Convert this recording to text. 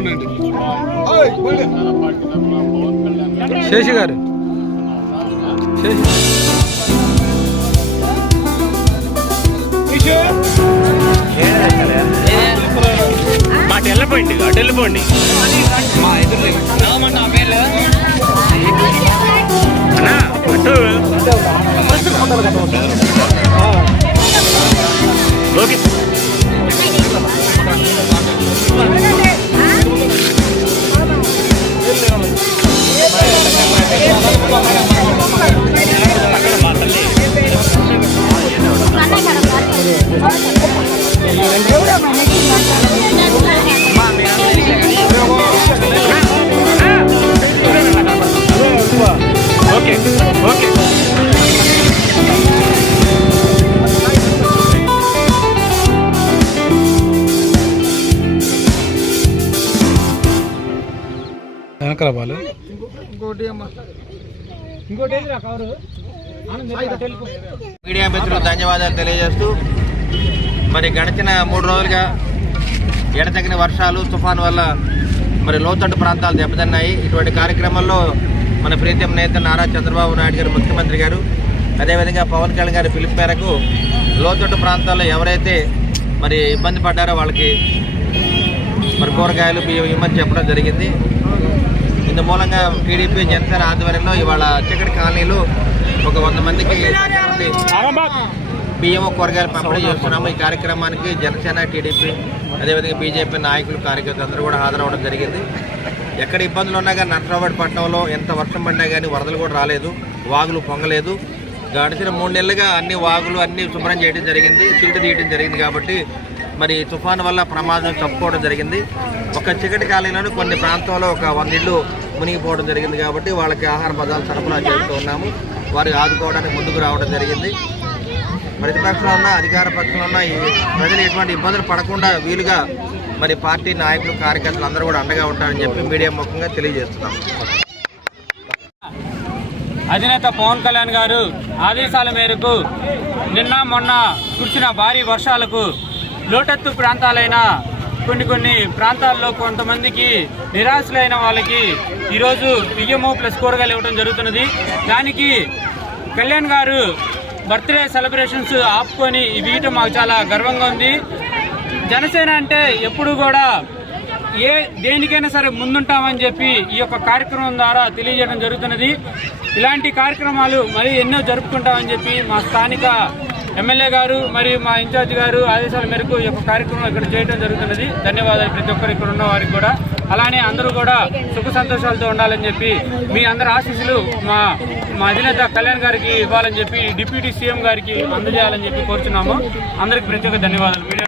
ఉండండి. శేషి గారు మాట వెళ్ళిపోయింది అటు వెళ్ళిపోండి మా ఎదురు ఓకే ఓకే ఓకే వెనకరా బాలు మీడియా మిత్రులు ధన్యవాదాలు తెలియజేస్తూ మరి గడిచిన 3 రోజులుగా ఎడతెగని వర్షాలు తుఫాను వల్ల మరి లోతట్టు ప్రాంతాలు దెబ్బతిన్నాయి. ఇటువంటి కార్యక్రమంలో మన ప్రీతం నేత నారా చంద్రబాబు నాయుడు గారు ముఖ్యమంత్రి గారు అదేవిధంగా పవన్ కళ్యాణ్ గారి పిలుపు మేరకు లోతట్టు ప్రాంతాల్లో ఎవరైతే మరి ఇబ్బంది పడ్డారో వాళ్ళకి మరి కూరగాయలు బియ్యం ఇవ్వమని చెప్పడం జరిగింది. ఇందు మూలంగా టీడీపీ జనసేన ఆధ్వర్యంలో ఇవాళ చిక్కటి కాలనీలో ఒక 100 మందికి బియ్యం కూరగాయలు పంపిణీ చేస్తున్నాము. ఈ కార్యక్రమానికి జనసేన టీడీపీ అదేవిధంగా బీజేపీ నాయకులు కార్యకర్తలు అందరూ కూడా హాజరవడం జరిగింది. ఎక్కడ ఇబ్బందులు ఉన్నా కానీ నర్సరావుపేటపట్నంలో ఎంత వర్షం పడినా కానీ వరదలు కూడా రాలేదు, వాగులు పొంగలేదు. గడిచిన 3 నెలలుగా అన్ని వాగులు అన్ని శుభ్రం చేయడం జరిగింది, సీటు తీయడం జరిగింది. కాబట్టి మరి తుఫాను వల్ల ప్రమాదం తప్పుకోవడం జరిగింది. ఒక చికటి కాలంలోనూ కొన్ని ప్రాంతంలో ఒక 100 ఇళ్ళు మునిగిపోవడం జరిగింది. కాబట్టి వాళ్ళకి ఆహార పదార్థాలు సరఫరా చేస్తూ ఉన్నాము. వారికి ఆదుకోవడానికి ముందుకు రావడం జరిగింది. ప్రతిపక్షంలో ఉన్న అధికార పక్షంలో ఉన్న ఈ ప్రజలు ఎటువంటి ఇబ్బందులు పడకుండా వీలుగా మరి పార్టీ నాయకులు కార్యకర్తలు అందరూ కూడా అండగా ఉంటారని చెప్పి మీడియా ముఖంగా తెలియజేస్తున్నాం. అధినేత పవన్ కళ్యాణ్ గారు ఆదేశాల మేరకు నిన్న మొన్న కురిసిన భారీ వర్షాలకు లోతట్టు ప్రాంతాలైన కొన్ని ప్రాంతాల్లో కొంతమందికి నిరాశలైన వాళ్ళకి ఈరోజు బియ్యము ప్లస్ కూరగాయలు ఇవ్వడం జరుగుతున్నది. దానికి కళ్యాణ్ గారు బర్త్డే సెలబ్రేషన్స్ ఆపుకొని ఇవ్వటం మాకు చాలా గర్వంగా ఉంది. జనసేన అంటే ఎప్పుడు కూడా దేనికైనా సరే ముందుంటామని చెప్పి ఈ యొక్క కార్యక్రమం ద్వారా తెలియజేయడం జరుగుతున్నది. ఇలాంటి కార్యక్రమాలు మరి ఎన్నో జరుపుకుంటామని చెప్పి మా స్థానిక ఎమ్మెల్యే గారు మరియు మా ఇన్ఛార్జ్ గారు ఆదేశాల మేరకు ఈ యొక్క కార్యక్రమం ఇక్కడ చేయడం జరుగుతున్నది. ధన్యవాదాలు ప్రతి ఒక్కరు ఇక్కడ ఉన్న వారికి కూడా. అలానే అందరూ కూడా సుఖ సంతోషాలతో ఉండాలని చెప్పి మీ అందరి ఆశీస్సులు మా అధినేత కళ్యాణ్ గారికి ఇవ్వాలని చెప్పి డిప్యూటీ సీఎం గారికి అందజేయాలని చెప్పి కోరుచున్నాము. అందరికి ప్రత్యేక ధన్యవాదాలు.